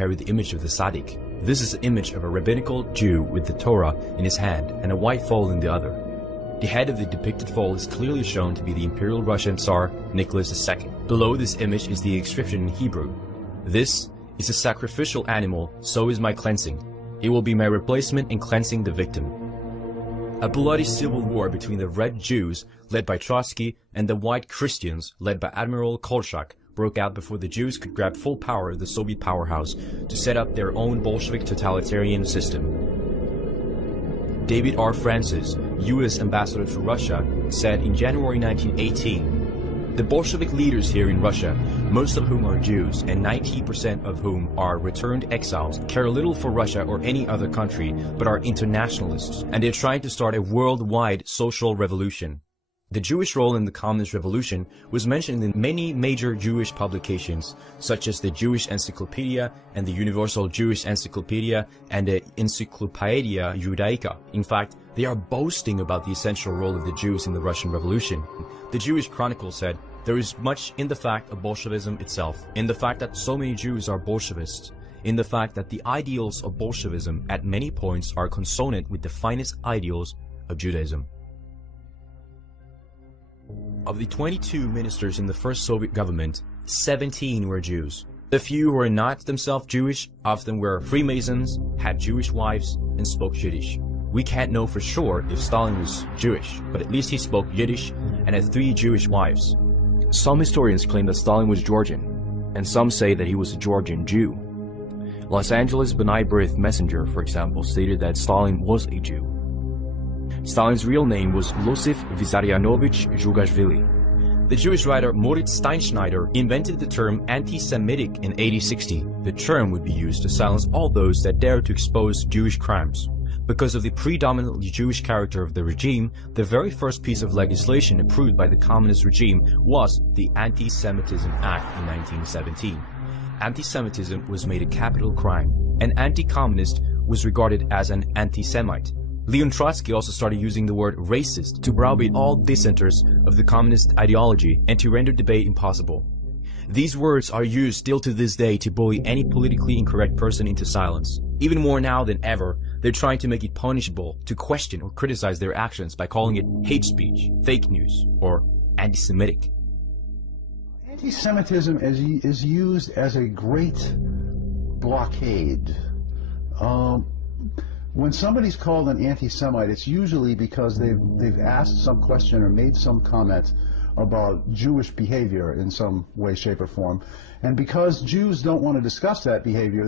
carry the image of the Tzaddik. This is the image of a rabbinical Jew with the Torah in his hand and a white foal in the other. The head of the depicted foal is clearly shown to be the Imperial Russian Tsar Nicholas II. Below this image is the inscription in Hebrew. This is a sacrificial animal, so is my cleansing. It will be my replacement in cleansing the victim. A bloody civil war between the Red Jews, led by Trotsky, and the White Christians, led by Admiral Kolchak, broke out before the Jews could grab full power of the Soviet powerhouse to set up their own Bolshevik totalitarian system. David R. Francis, U.S. ambassador to Russia, said in January 1918, "The Bolshevik leaders here in Russia, most of whom are Jews and 90% of whom are returned exiles, care little for Russia or any other country, but are internationalists, and they're trying to start a worldwide social revolution." The Jewish role in the Communist Revolution was mentioned in many major Jewish publications, such as the Jewish Encyclopedia and the Universal Jewish Encyclopedia and the Encyclopaedia Judaica. In fact, they are boasting about the essential role of the Jews in the Russian Revolution. The Jewish Chronicle said, "There is much in the fact of Bolshevism itself, in the fact that so many Jews are Bolshevists, in the fact that the ideals of Bolshevism at many points are consonant with the finest ideals of Judaism." Of the 22 ministers in the first Soviet government, 17 were Jews. The few who were not themselves Jewish often were Freemasons, had Jewish wives, and spoke Yiddish. We can't know for sure if Stalin was Jewish, but at least he spoke Yiddish and had 3 Jewish wives. Some historians claim that Stalin was Georgian, and some say that he was a Georgian Jew. Los Angeles B'nai B'rith Messenger, for example, stated that Stalin was a Jew. Stalin's real name was Losif Vissarionovich Zhugashvili. The Jewish writer Moritz Steinschneider invented the term anti-Semitic in 1860. The term would be used to silence all those that dared to expose Jewish crimes. Because of the predominantly Jewish character of the regime, the very first piece of legislation approved by the communist regime was the Anti-Semitism Act in 1917. Anti-Semitism was made a capital crime. An anti-communist was regarded as an anti-Semite. Leon Trotsky also started using the word racist to browbeat all dissenters of the communist ideology and to render debate impossible. These words are used still to this day to bully any politically incorrect person into silence. Even more now than ever, they're trying to make it punishable to question or criticize their actions by calling it hate speech, fake news, or anti-Semitic. Anti-Semitism is used as a great blockade. When somebody's called an anti-Semite, it's usually because they've asked some question or made some comment about Jewish behavior in some way, shape, or form. And because Jews don't want to discuss that behavior,